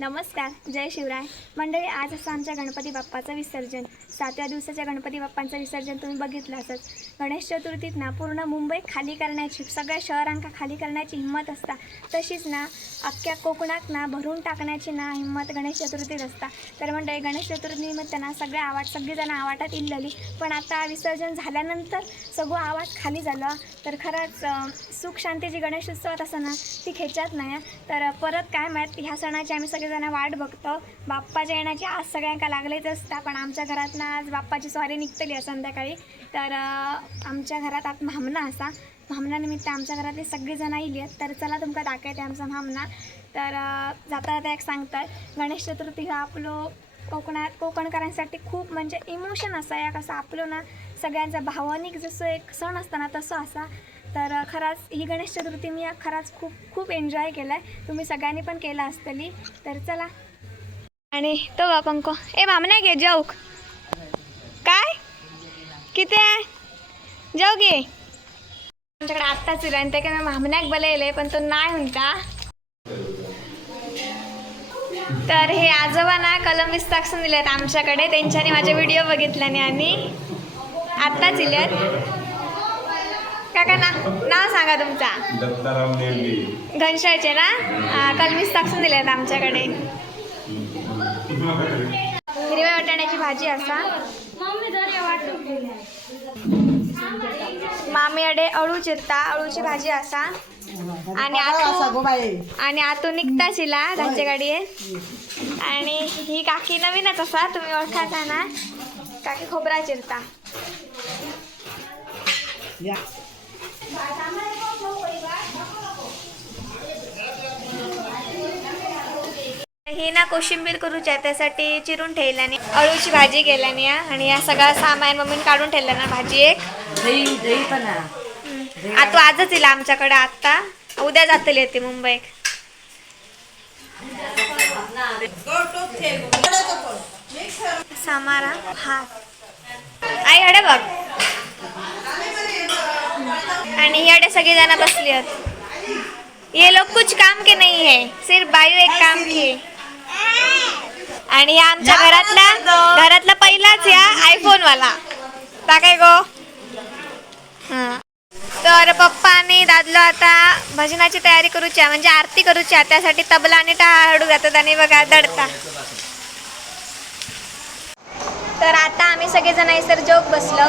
नमस्कार जय शिवराय. मंडळी आज असं आमच्या गणपती बाप्पाचं विसर्जन. सातव्या दिवसाच्या गणपती बाप्पांचं विसर्जन तुम्ही बघितलं असत गणेश चतुर्थीत ना पूर्ण मुंबई खाली करण्याची सगळ्या शहरांका खाली करण्याची हिंमत असता. तशीच ना अख्ख्या कोकणात ना भरून टाकण्याची ना हिंमत गणेश चतुर्थीत असता. तर मंडळी गणेश चतुर्थीनिमित्त ना सगळे आवाट सगळीजणं आवाटात इल्लली. पण आता विसर्जन झाल्यानंतर सगळं आवाज खाली झालं. तर खरंच सुख शांती जी गणेश उत्सवात असं ना ती खेचत नाही. तर परत काय माहीत ह्या सणाची आम्ही सगळे जण वाट बघतो. बाप्पाच्या येण्याची आज सगळ्यांका लागलेच असता पण आमच्या घरात ना आज बाप्पाची स्वारी निघतली आहे संध्याकाळी. तर आमच्या घरात आत भामना असा. भामनानिमित्त आमच्या घरातली सगळेजण येईल आहेत. तर चला तुमका दाखवते आमचा भामना तर जाता जाता एक सांगतात गणेश चतुर्थी हा आपलो कोकणात कोकणकरांसाठी खूप म्हणजे इमोशन असा या कसं आपलं ना सगळ्यांचा भावनिक जसं एक सण असताना तसं असा तर खरंच ही गणेश चतुर्थी मी खरंच खूप खूप एन्जॉय केलं आहे तुम्ही सगळ्यांनी पण केला असतली. तर चला. आणि तो बा पंको ए नाही घे जाऊक काय? किती आहे? जाऊ घे. आमच्याकडे आत्ताच इला आणि ते काय मी मामन्याक येले पण तो नाही म्हणता. तर हे आजोबा ना कलम विस्ताक्षण आहेत आमच्याकडे. त्यांच्यानी माझे व्हिडिओ बघितल्याने आणि आत्ताच इल्यात काका ना नाव सांगा तुमचा. दत्ताराम नेवली घनशाळचे ना? हा, कलमीस टाकून दिलेत आमच्याकडे. हिरव्या वाटाण्याची भाजी असा. मामी अडे अळू चिरता अळूची भाजी असा. आणि आतू आणि आतू निघता शिला त्यांच्या गाडी आहे आणि ही काकी नवीनच असा तुम्ही ओळखाचा ना. काकी खोबरा चिरता. ही ना कोशिंबीर करूची आहे त्यासाठी चिरून ठेवल्याने अळूची भाजी केल्याने आणि या. सगळा सामान मम्मीने काढून ठेवला ना भाजी एक. दही दही पण आहे. आता आजच येईल आमच्याकडे आत्ता. उद्या जातली येते मुंबईत सामारा भात आई हडे बघ आणि ही अडे सगळी जण बसली आहेत. ये लोग कुछ काम के नहीं है सिर्फ बायू एक काम की आणि या आमच्या घरातला घरातला पहिलाच या आयफोन वाला. ता काय गो? हा. तर पप्पा आणि दादलो आता भजनाची तयारी करूची आहे, म्हणजे आरती करूची आहे. त्यासाठी तबला आणि टाळू जातात आणि बघा दडता. तर आता आम्ही सगळेजण सर जोक बसलो.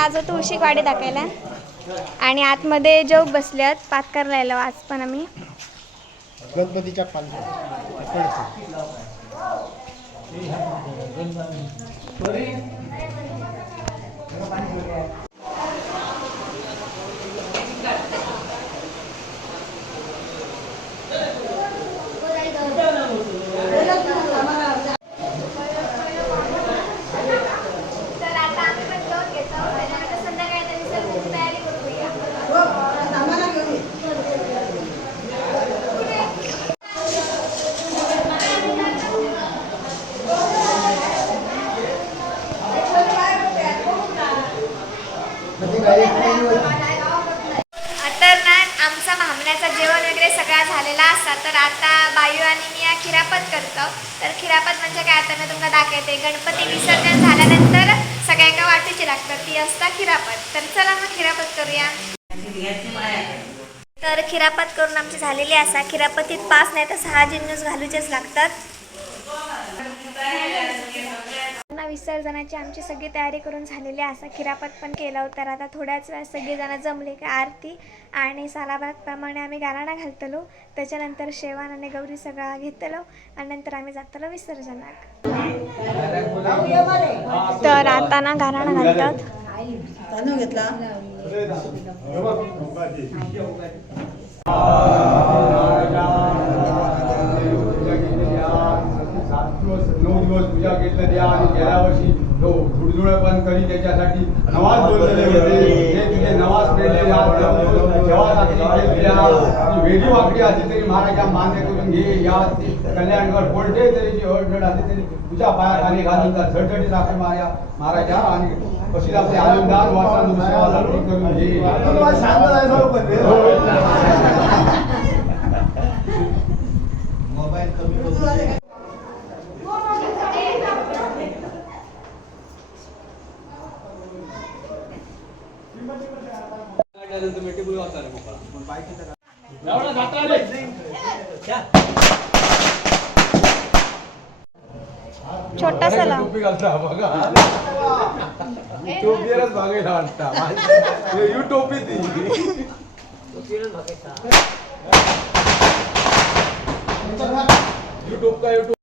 आज तुळशी वाडी दाखवायला आणि आतमध्ये जोग बसल्यात पातकार राहिलो आज पण आम्ही. गणपतीच्या तर आता आम्ही पण जोग घेतो त्याच्यानंतर संध्याकाळी तरी सर्व तयारी करूया तर ना आमचा भामण्याचा जेवण वगैरे सगळा झालेला असता तर आता बायू आणि मी या खिरापत करतो. तर खिरापत म्हणजे काय? आता मी तुमका दाखवते. गणपती विसर्जन झाल्यानंतर सगळ्यांना वाटूची लागतात. ती असता खिरापत. तर चला मग खिरापत करूया. तर खिरापत करून आमची झालेली असा खिरापतीत पाच नाही तर सहा जिन्नस घालूचेच लागतात. पूर्ण विसर्जनाची आमची सगळी तयारी करून झालेली असा खिरापत पण केला होता. तर आता थोड्याच वेळात सगळेजण जमले की? आरती आणि सालाबादप्रमाणे आम्ही गाराणा घालतलो. त्याच्यानंतर शेवान आणि गौरी सगळा घेतलो आणि नंतर आम्ही जातलो विसर्जनाक तर आता ना गाराणा घालतात. घेतला. वेडी वाकडी असली तरी महाराजा मान्य करून घे. या कल्याणवर कोणते तरी जी अडचण असली तरी तुझ्या पायाखाली घालून त्या झटझटी साखर मार्या महाराजा आणि कशी आपले आनंदार वाचा करून घे. छोटासा लाव टोपी घालता बघा. टोपीवरच बघायला वाटता. यू टोपी ती. युट्यूब का? युट्यूब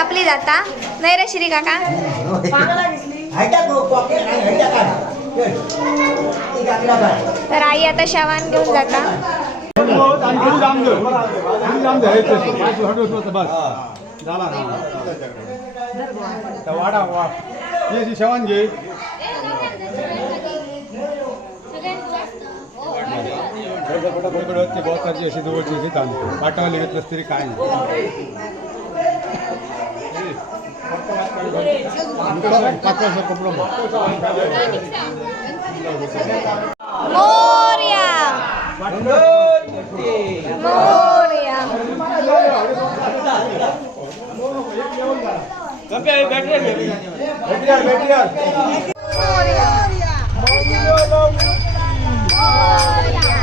कापली जाता. नाही रे श्री काका? तर आई आता शवान घेऊन जाता. वाडा वा ये शेवण घे बहुत सारी अशी जवळची घेतात पाठवायला घेतलंस तरी काय नाही. कपडा मोर्या मोर्या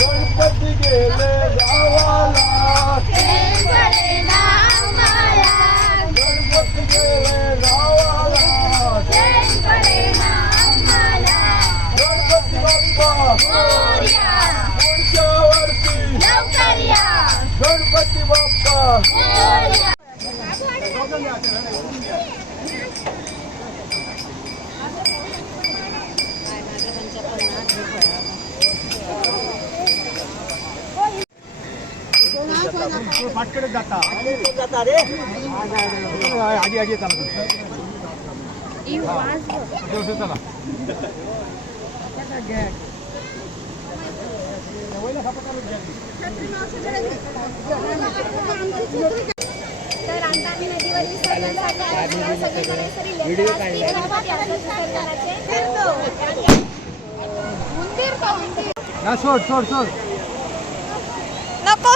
गणपती गेले पाटकडे जाता आधी आधी चला चला तर आता आम्ही नदीवर विसर्जनासाठी सोड सोड सोड. नको.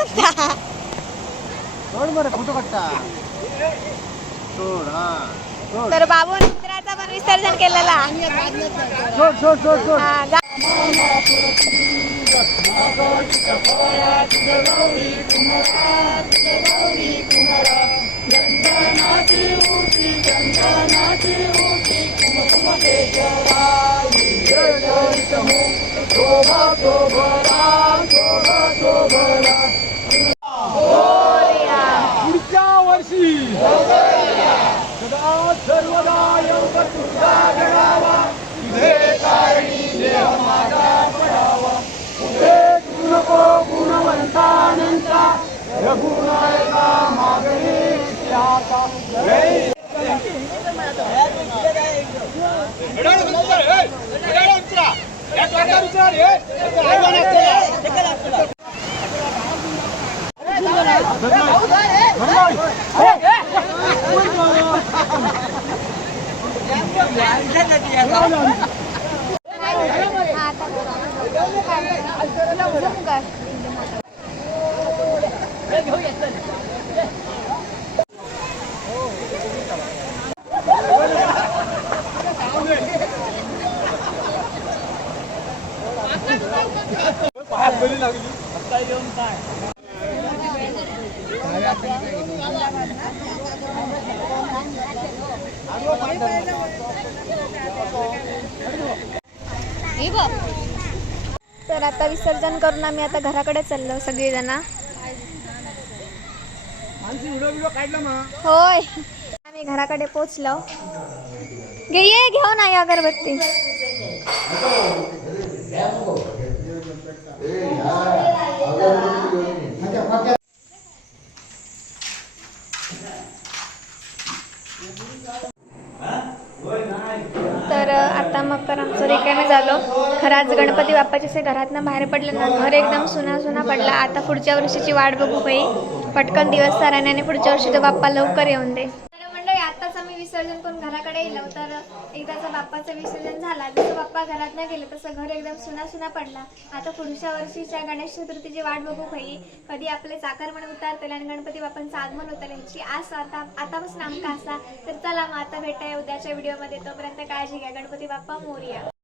सोड बरं फोटो काढता सोड हा. तर बाबू रुद्राचा पण विसर्जन केलेला सोड सोड सोड सोड. सर्वदा एवढ तुझा गणावा तुझे कारणी माझा पडावा तुझे नको गुणवंतानंता रघुनायका मागणे त्याचा तर आता विसर्जन करून आम्ही आता घराकडे चाललो सगळीजण. होय. आम्ही घराकडे पोचलो घे ये घेऊन आई अगरबत्ती तर अ, आता मग तर आमचं रिकामे झालो खराच गणपती बाप्पाचे असे घरातनं बाहेर पडले ना घर एकदम सुना सुना पडला. आता पुढच्या वर्षीची वाट बघू बाई. पटकन दिवस साराने आणि पुढच्या वर्षी तो बाप्पा लवकर येऊन दे. तर मंडळी आताच आम्ही विसर्जन करून घराकडे येलो. तर एकदाचं बाप्पाचं विसर्जन झाला. जसं बाप्पा घरात नाही गेलं तसं घर एकदम सुना सुना पडला. आता पुढच्या वर्षीच्या गणेश चतुर्थीची वाट बघू काही कधी आपले चाकर म्हणून उतारतील आणि गणपती बाप्पांचं आगमन होतं ह्याची आस आता आतापासून आमका असा तर चला मग आता भेटाय उद्याच्या व्हिडिओमध्ये तोपर्यंत काळजी घ्या. गणपती बाप्पा मोर्या.